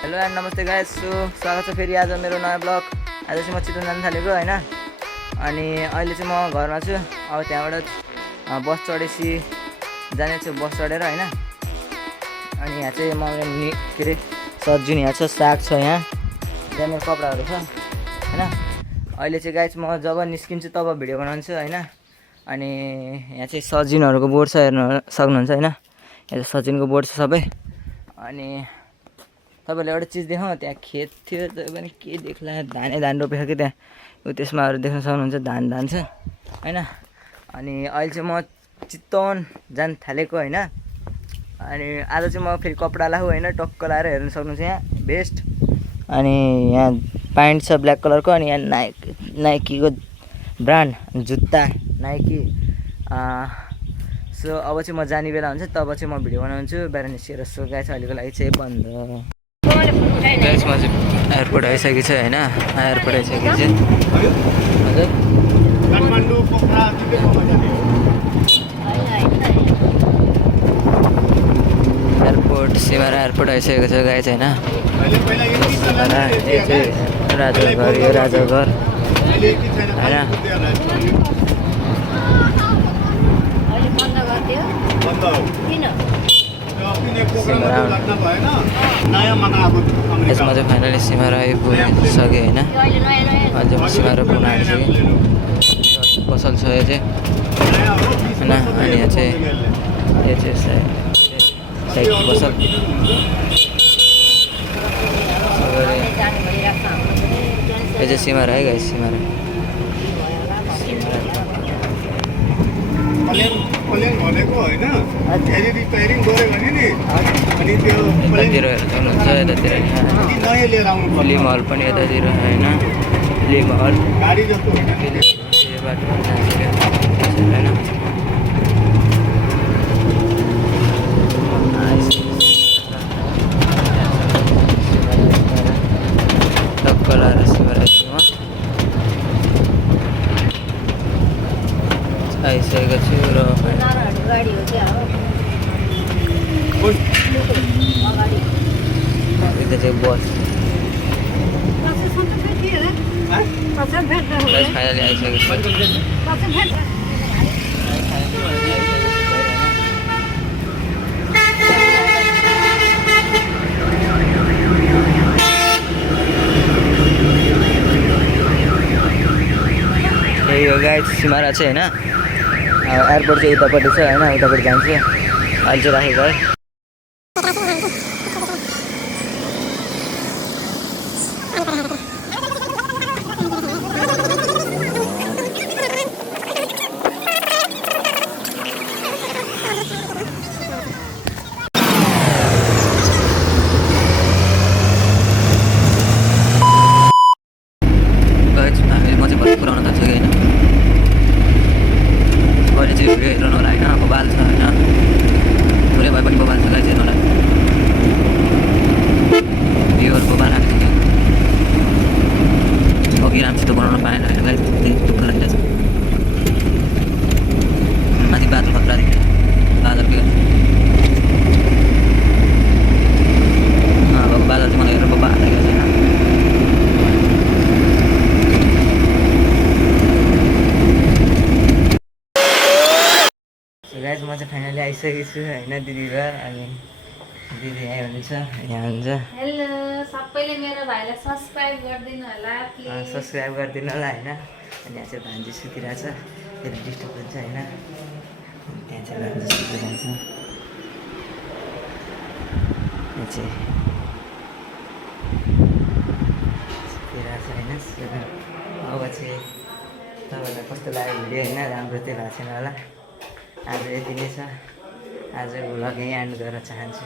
Hello and नमस्ते guys. स्वागत छ फेरि आज मेरो नयाँ ब्लग। आज चाहिँ म चितवन जान थालेको हैन। अनि अहिले चाहिँ म घरमा छु। अब त्यहाँबाट बस चढेपछि जाने छु, बस चढेर हैन। अनि यहाँ चाहिँ म के अरे सब्जी यहाँ छ, साग छ, यहाँ मेरो कपडाहरू छ हैन। अहिले चाहिँ गाइस म जब निस्किन्छु तब भिडियो बनाउँछु हैन। अनि यहाँ चाहिँ सजिनहरूको बोर्ड छ, हेर्न सक्नुहुन्छ हैन। यहाँ सजिनको बोर्ड छ सबै। अनि तपाईँले एउटा चिज देखाउँ, त्यहाँ खेत थियो पनि के देख्ला, धान रोपेको कि त्यहाँ त्यसमा देख्न सक्नुहुन्छ, धान छ हैन। अनि अहिले चाहिँ म चितवन जान थालेको हैन। अनि आज चाहिँ म फेरि कपडा लाऊ हैन, टक्क लाएर हेर्न सक्नुहुन्छ यहाँ भेस्ट। अनि यहाँ प्यान्ट छ ब्ल्याक कलरको। अनि यहाँ नाइकीको ब्रान्ड जुत्ता नाइकी। सो अब चाहिँ म जाने बेला हुन्छ तब चाहिँ म भिडियो बनाउँछु बाहिर निस्केर। सो गाइस अहिलेको लागि चाहिँ बन्द। गाइस म चाहिँ एयरपोर्ट आइसकेको छु हैन। एयरपोर्ट आइसकेको छु हजुर। काठमाडौँ पोखरा एयरपोर्ट सिमारा एयरपोर्ट आइसकेको छ गाइस हैन। सिमारा यो चाहिँ राजाघर, यो राजाघर हैन। यसमा चाहिँ फाइनली सिमारा आइपुगिसकेँ होइन। अझै म सिमारा पुग्न आँटिसकेँ। पसल छ यो चाहिँ होइन। अनि यहाँ चाहिँ यो चाहिँ साइड पसल। यो चाहिँ सिमारा है गाइस, सिमारा भनेको होइन। रिपेयरिङ गऱ्यो भने नि अनि त्यो यतातिर हेर्नुहुन्छ, यतातिर नयाँ लिएर आउनु पर्छ। महल पनि यतातिर होइन, महल गाडी जस्तो होइन, बाटो होइन। टक्क लाएर सिमारा आइसकेको छु र यता चाहिँ बस फाइनली आइसकेको छु। यही हो गाइस सिमारा चाहिँ होइन। एयरपोर्ट चाहिँ उतापट्टि छ होइन, उतापट्टि जान्छु। अहिले चाहिँ राखेको है। म चाहिँ घर पुऱ्याउन थाल्छु कि होइन। अहिले चाहिँ भिडियो हेर्नु होला होइन। मोबाइल छ होइन, थोरै भए पनि मोबाइल छ गाइस, हेर्नु होला। भ्यूहरू मोबाइल आएको थियो अघि राम्रोसित बनाउन पाएन होइन गाइस, त्यही दुःख लागिरहेछ। माथि बादल खतरा देखिन्छ, बादल के अब बादल चाहिँ मलाई हेरेर बाबा लागिरहेको छैन। गाइस म चाहिँ फाइनली आइसकेको छु होइन दिदी घर। अनि दिदी यहाँ हुनुहुन्छ, यहाँ हुन्छ। हेलो सबैले मेरो भाइलाई सब्स्क्राइब गरिदिनु होला प्लिज। सब्स्क्राइब गरिदिनु होला होइन। अनि यहाँ चाहिँ भान्जी सुतिरहेछ, फेरि डिस्टर्ब हुन्छ होइन। त्यहाँ चाहिँ भान्जी सुतिरहेछ, यहाँ चाहिँ सुतिरहेछ होइन। अब चाहिँ तपाईँहरूलाई कस्तो लाग्यो भिडियो होइन, राम्रो चाहिँ भएको छैन होला। आज यति नै छ। आज भ्लग यहीँ एन्ड गर्न चाहन्छु।